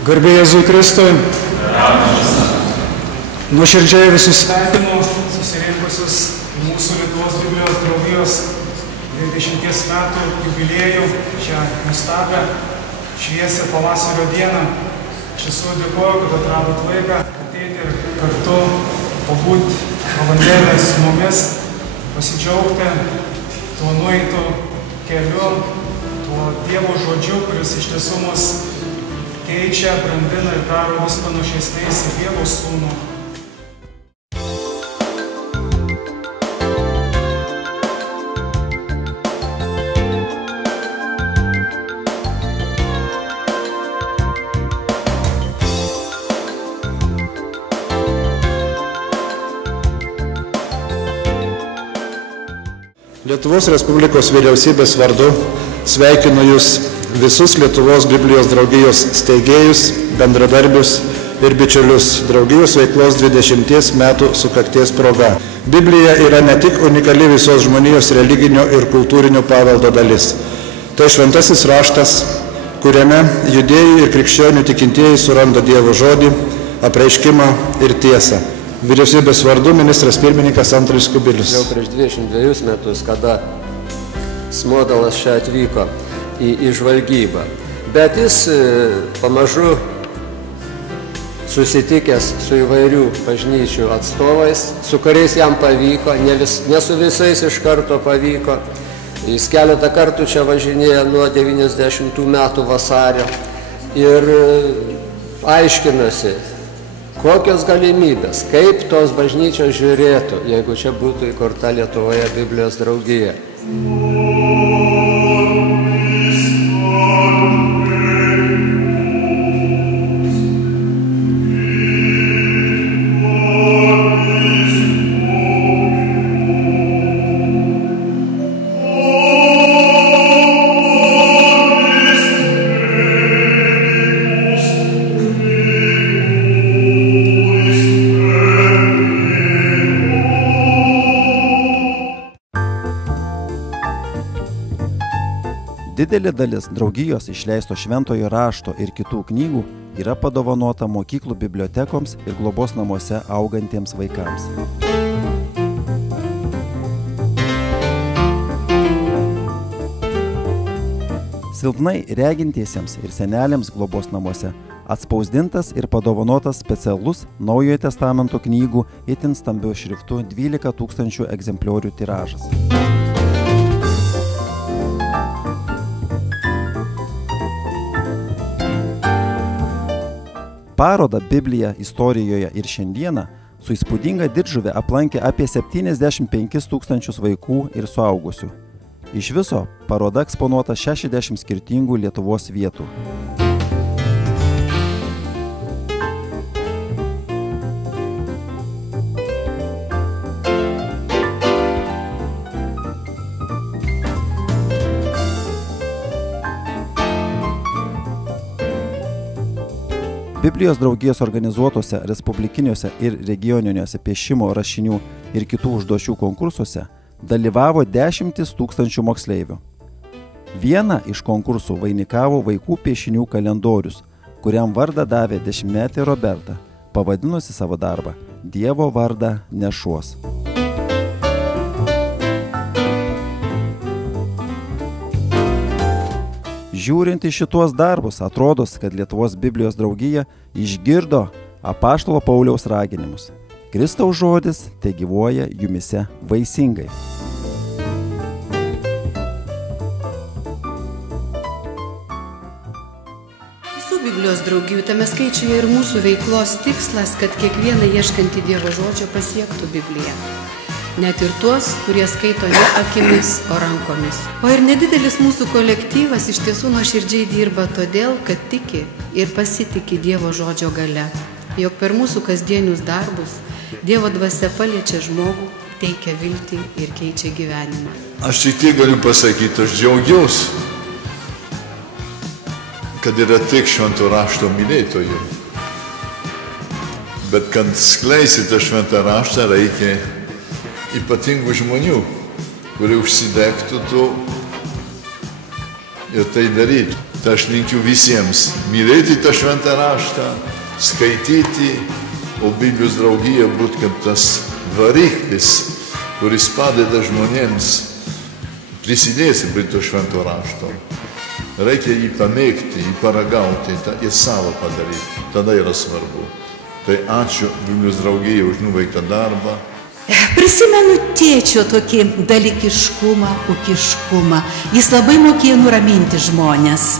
Garbė Jėzui Kristui. Nuoširdžiai visus sveikinu susirinkusius mūsų Lietuvos Biblijos draugijos 20 metų jubiliejų šią nuostabią šviesią pavasario dieną. Aš esu dėkoju, kad atradot laiką ateiti ir kartu pabūti valandėlę su mumis, pasidžiaugti tuo nueitu keliu, tuo Dievo žodžiu, kuris iš tiesų mus keičia, brandina ir daro mus panašesniais į Dievo sūnų. Lietuvos Respublikos vyriausybės vardu sveikinu Jūs visus Lietuvos Biblijos draugijos steigėjus, bendradarbius ir bičiulius draugijos veiklos 20 metų sukakties proga. Biblija yra ne tik unikali visos žmonijos religinio ir kultūrinio paveldo dalis. Tai šventasis raštas, kuriame judėjai ir krikščionių tikintieji suranda Dievo žodį, apreiškimą ir tiesą. Vyriausybės vardu ministras pirmininkas Andrius Kubilius. Jau prieš 22 metus, kada Smodalas čia atvyko į žvalgybą. Bet jis pamažu susitikęs su įvairių bažnyčių atstovais, su kuriais jam pavyko, ne su visais iš karto pavyko. Jis keletą kartų čia važinėja nuo 90 metų vasario ir aiškinasi, kokios galimybės, kaip tos bažnyčios žiūrėtų, jeigu čia būtų įkurta Lietuvoje Biblijos draugija. Didelė dalis draugijos išleisto šventojo rašto ir kitų knygų yra padovanota mokyklų bibliotekoms ir globos namuose augantiems vaikams. Silpnai regintiesiems ir seneliams globos namuose atspausdintas ir padovanotas specialus Naujojo testamento knygų itin stambiu šriftu 12 000 egzempliorių tiražas. Parodą Biblija istorijoje ir šiandieną su įspūdinga didžuve aplankė apie 75 000 vaikų ir suaugusių. Iš viso paroda eksponuota 60 skirtingų Lietuvos vietų. Biblijos draugijos organizuotose respublikiniuose ir regioniniuose piešimo rašinių ir kitų užduočių konkursuose dalyvavo 10 000 moksleivių. Vieną iš konkursų vainikavo vaikų piešinių kalendorius, kuriam vardą davė 10-metė Roberta, pavadinusi savo darbą Dievo vardą nešuos. Žiūrint į šituos darbus, atrodos, kad Lietuvos Biblijos draugija išgirdo apaštalo Pauliaus raginimus. Kristaus žodis tegyvuoja jumyse vaisingai. Visų Biblijos draugijų tame skaičiuje ir mūsų veiklos tikslas, kad kiekvieną ieškantį Dievo žodžio pasiektų Bibliją. Net ir tuos, kurie skaito ne akimis, o rankomis. O ir nedidelis mūsų kolektyvas iš tiesų nuoširdžiai dirba todėl, kad tiki ir pasitiki Dievo žodžio galia. Jog per mūsų kasdienius darbus Dievo dvasia paliečia žmogų, teikia viltį ir keičia gyvenimą. Aš tik tiek galiu pasakyti, aš džiaugiausi, kad yra tiek švento rašto mylėtojų. Bet kad skleisite šventą raštą, reikia ypatingų žmonių, kurie užsidegtų to ir tai darytų. Tai aš linkiu visiems mylėti tą šventą raštą, skaityti, o Biblijos draugija būtų kaip tas variklis, kuris padeda žmonėms prisidėti prie to švento rašto. Reikia jį pamėgti, jį paragauti ir savo padaryti. Tada yra svarbu. Tai ačiū Biblijos draugijai už nuveiktą darbą. Prisimenu tėčio tokį dalykiškumą, ūkiškumą. Jis labai mokėjo nuraminti žmonės.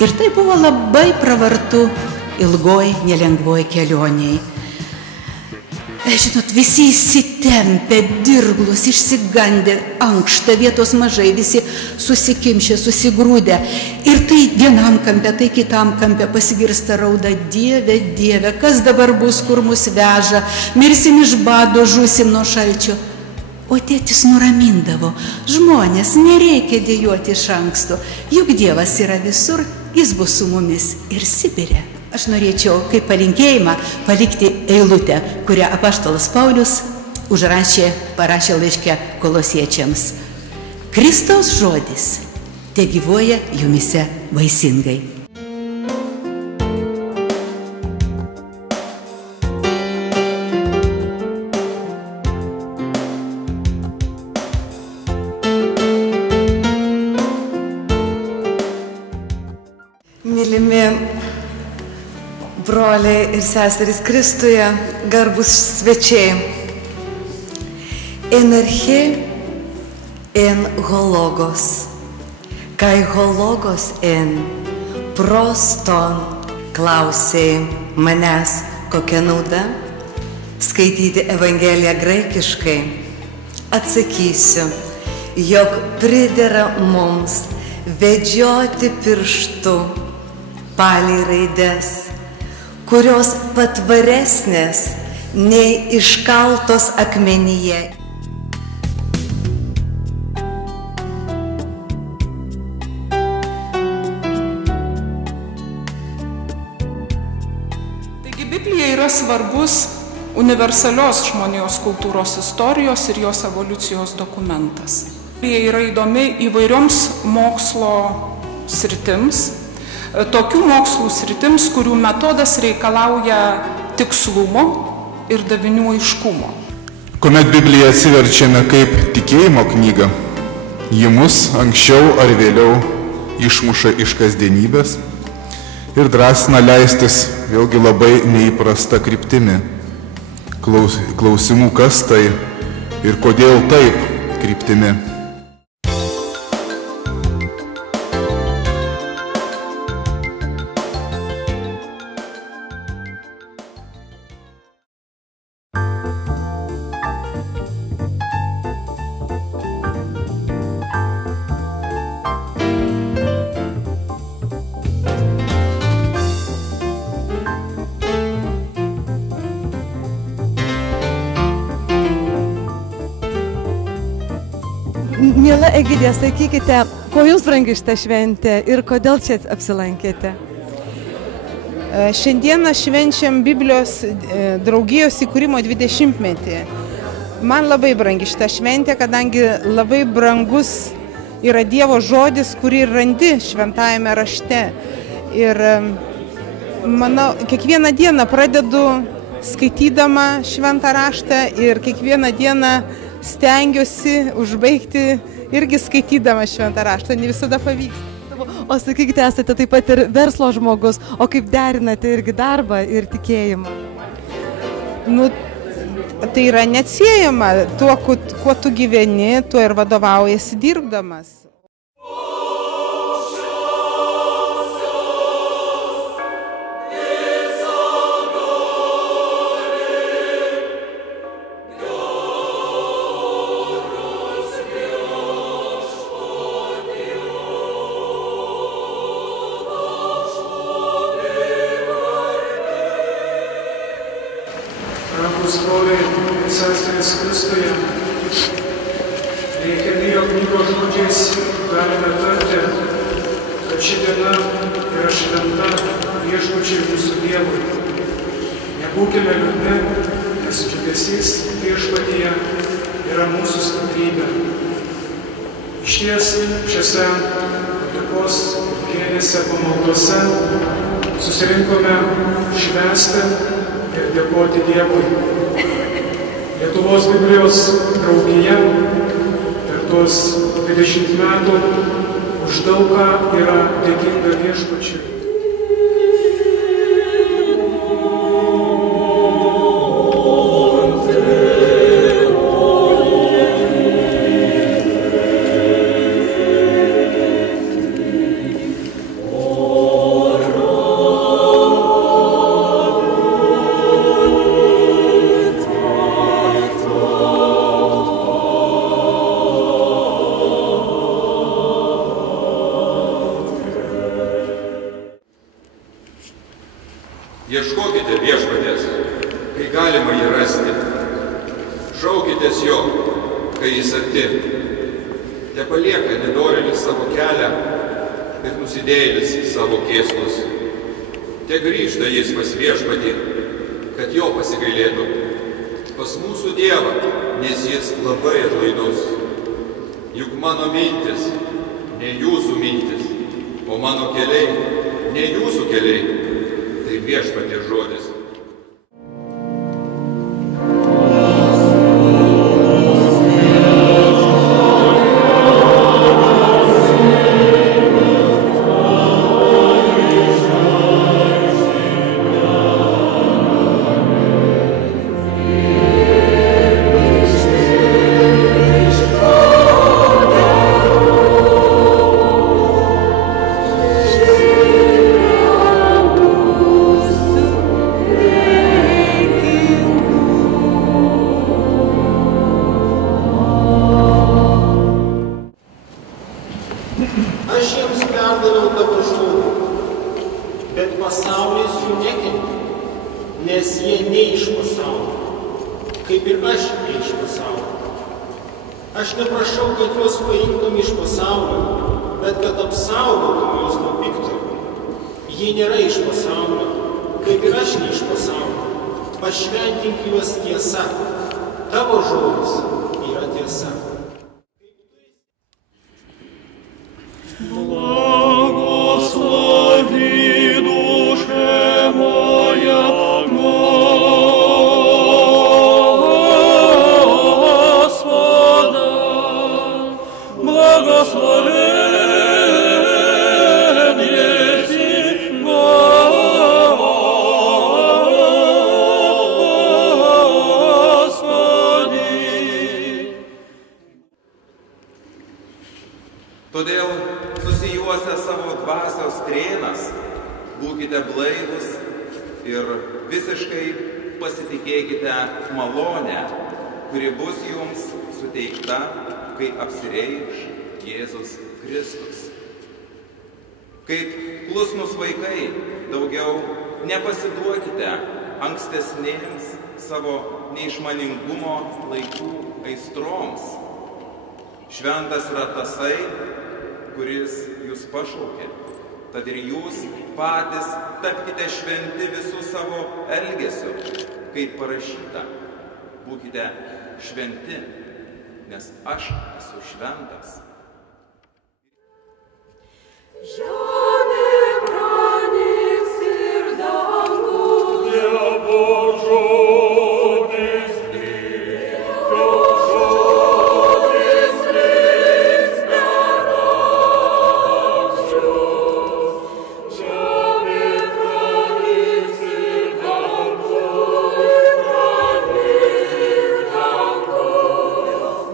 Ir tai buvo labai pravartu ilgoj, nelengvoj kelioniai. Žinot, visi įsitempę, dirglus, išsigandę, ankšta, vietos mažai, visi susikimšę, susigrūdę. Ir tai vienam kampe, tai kitam kampe pasigirsta rauda: Dieve, Dieve, kas dabar bus, kur mus veža, mirsim iš bado, žūsim nuo šalčio. O tėtis nuramindavo: žmonės, nereikia dejuoti iš anksto, juk Dievas yra visur, jis bus su mumis ir Sibire. Aš norėčiau kaip palinkėjimą palikti eilutę, kurią apaštalas Paulius parašė laiške Kolosiečiams. Kristaus žodis tegyvuoja jumise vaisingai. Mylimi broliai ir seserys Kristuje, garbus svečiai. En arche, en hologos. Kai hologos en proston, klausė manęs, kokia nauda skaityti Evangeliją graikiškai. Atsakysiu, jog pridera mums vedžioti pirštu palei raides, kurios patvaresnės nei iškaltos akmenyje. Taigi Biblija yra svarbus universalios žmonijos kultūros istorijos ir jos evoliucijos dokumentas. Biblija yra įdomi įvairioms mokslo sritims, tokių mokslų sritims, kurių metodas reikalauja tikslumo ir davinių aiškumo. Kuomet Bibliją atsiverčiame kaip tikėjimo knygą, ji mus anksčiau ar vėliau išmuša iš kasdienybės ir drąsina leistis vėlgi labai neįprasta kryptimi. Klausimų, kas tai ir kodėl taip kryptimi. Miela Egidija, sakykite, kuo jums brangi šitą šventę ir kodėl čia apsilankėte? Šiandieną švenčiam Biblijos draugijos įkūrimo 20-metį. Man labai brangi šitą šventę, kadangi labai brangus yra Dievo žodis, kurį randi šventajame rašte. Ir manau, kiekvieną dieną pradedu skaitydama šventą raštą ir kiekvieną dieną stengiuosi užbaigti irgi skaitydama šventą raštą, ne visada pavyksta. O sakykite, esate taip pat ir verslo žmogus, o kaip derinate irgi darbą ir tikėjimą? Tai yra neatsiejama, tuo, kuo tu gyveni, tuo ir vadovaujasi dirbdamas. Broliai ir seserys Kristuje, reikiami jo knygos žodžiais galime tarti, kad ši diena yra šventa viešpačiui mūsų Dievui. Nebūkime liūdni, nes džiugesys viešpatyje yra mūsų stiprybė. Išties šiose Padėkos vardinėse pamaldose susirinkome švęsti ir dėkoti Dievui. Lietuvos Biblijos draugija per tuos 20 metų už daug ką yra dėkinga Viešpačiui. Ieškokite Viešpaties, kai galima jį rasti. Šaukitės jo, kai jis arti. Tepalieka nedorėlis savo kelią ir nusidėjėlis savo kėslus. Te grįžta jis pas Viešpatį, kad jo pasigailėtų. Pas mūsų Dievą, nes jis labai atlaidus. Juk mano mintis, ne jūsų mintis, o mano keliai, ne jūsų keliai. Tai Viešpaties žodis. Aš jiems perdaviau tavo žodį, bet pasaulis jų nekentė, nes jie ne iš pasaulio, kaip ir aš ne iš pasaulio. Aš neprašau, kad juos paimtum iš pasaulio, bet kad apsaugotum juos nuo piktojo. Jie nėra iš pasaulio, kaip ir aš ne iš pasaulio. Pašventink juos tiesa, tavo žodis yra tiesa. Благослови душе моя Господа, благословен еси Господи. Todėl susijuose savo dvasios strėnas, būkite blaivus ir visiškai pasitikėkite malonę, kuri bus jums suteikta, kai apsireikš Jėzus Kristus. Kaip klusnūs vaikai, daugiau nepasiduokite ankstesnėms savo neišmaningumo laikų aistroms. Šventas yra tasai, kuris jūs pašaukė. Tad ir jūs patys tapkite šventi visų savo elgesiu, kaip parašyta. Būkite šventi, nes aš esu šventas. Žemė pranyks ir dangus. Dievo žodis jo žodis liks per amžius. Žemė pranyks ir dangus, pranyks ir dangus.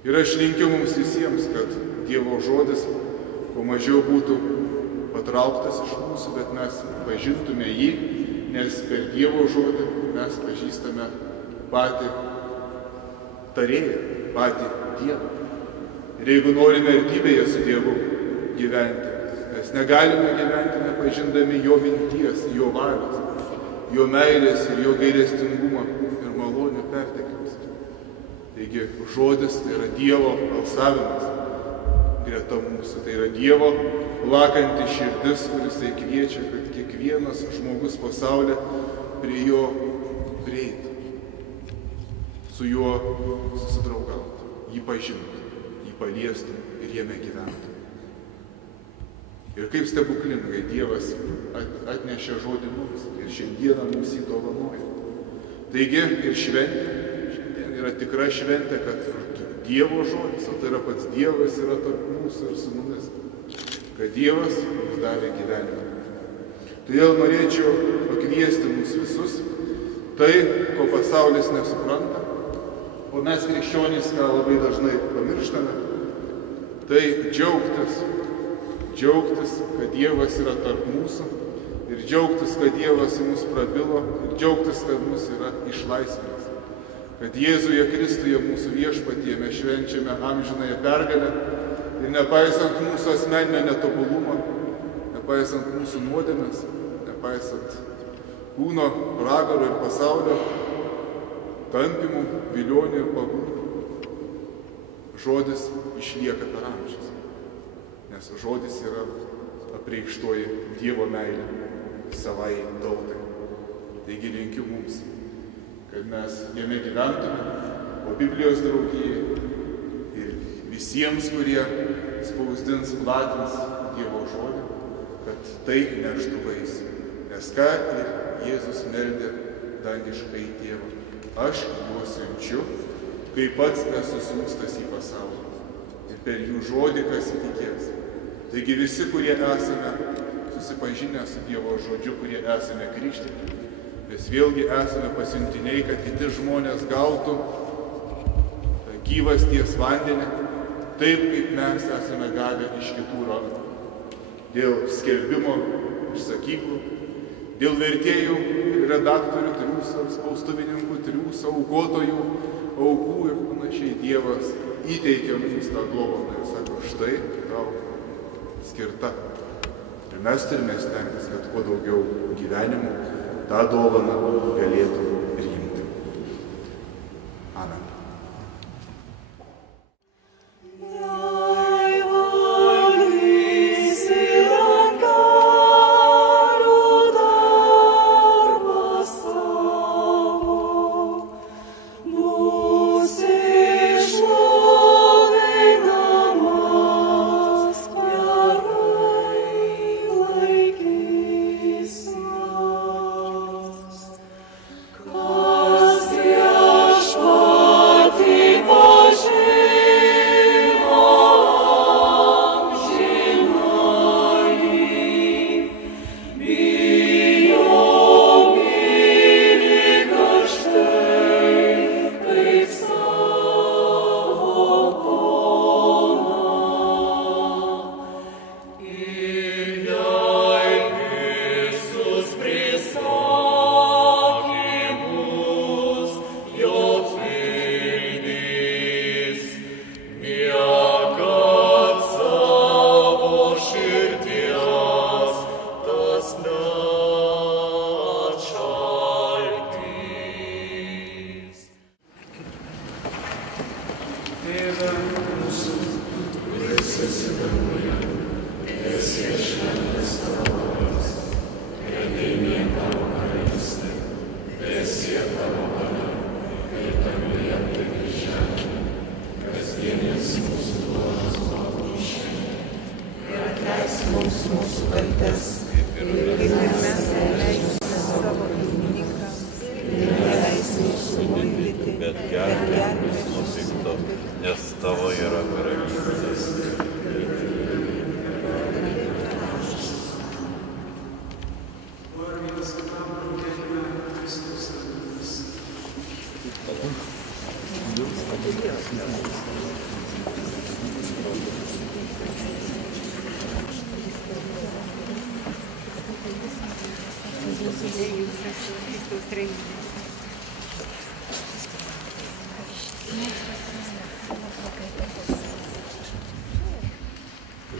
Ir aš linkiu mums visiems, kad Dievo žodis kuo mažiau būtų patrauktas iš mūsų, bet mes pažintume jį, nes per Dievo žodį mes pažįstame patį tarėją, patį Dievą. Ir jeigu norime artybėje su Dievu gyventi, mes negalime gyventi nepažindami jo minties, jo valios, jo meilės ir jo gailestingumo ir malonių pertekliaus. Taigi žodis tai yra Dievo balsavimas greta mūsų, tai yra Dievo lakanti širdis, kuris tai kviečia, kad kiekvienas žmogus pasaulyje prie jo prieitų, su juo susidraugautų, jį pažintų, jį paliestų ir jame gyventų. Ir kaip stebuklingai Dievas atnešė žodį mums ir šiandieną mums jį dovanoja. Taigi ir šventė yra tikra šventė, kad Dievo žodis, o tai yra pats Dievas, yra tarp mūsų ir su mumis, kad Dievas mums davė gyvenimą. Todėl norėčiau pakviesti mus visus, tai, ko pasaulis nesupranta, o mes krikščionys, ką labai dažnai pamirštame, tai džiaugtis, kad Dievas yra tarp mūsų ir džiaugtis, kad Dievas į mus prabilo ir džiaugtis, kad mus yra išlaisvinęs. Kad Jėzuje Kristuje mūsų viešpatyje mes švenčiame amžinąją pergalę ir nepaisant mūsų asmeninio netobulumo, nepaisant mūsų nuodėmės, nepaisant kūno, pragaro ir pasaulio tampimų, vilionių ir pagundų, žodis išlieka per amžius. Nes žodis yra apreikštoji Dievo meilė savai tautai. Taigi linkiu mums, kad mes jame gyventume, o Biblijos draugijai ir visiems, kurie spausdins, platins Dievo žodį, kad tai neštų vaisių. Nes ką ir Jėzus meldė dangiškai Tėvą. Aš juos siunčiu, kai pats esu siųstas į pasaulį. Ir per jų žodį kas įtikės. Taigi visi, kurie esame susipažinę su Dievo žodžiu, kurie esame krikštyti, mes vėlgi esame pasiuntiniai, kad kiti žmonės gautų gyvasties vandenį, taip kaip mes esame gavę iš kitų rankų. Dėl skelbimo iš sakyklų, dėl vertėjų ir redaktorių triūso, spaustuvininkų triūso, aukotojų, aukų ir panašiai Dievas įteikia mums tą dovaną ir sako, štai tau skirta. Ir mes turime stengtis, kad kuo daugiau gyvenimų tą dovaną galėtų priimti. Amen.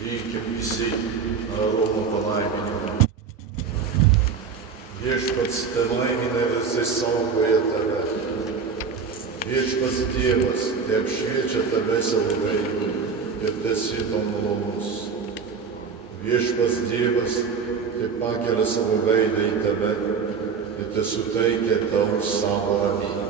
Priimkim visi Romo palaiminimą. Viešpats te laimina visai saugoja tave. Viešpats Dievas te apšviečia tave savo veidu ir tesi tau malonus. Viešpats Dievas te pakelia savo veidą į tave ir te suteikia tau savo ramybę.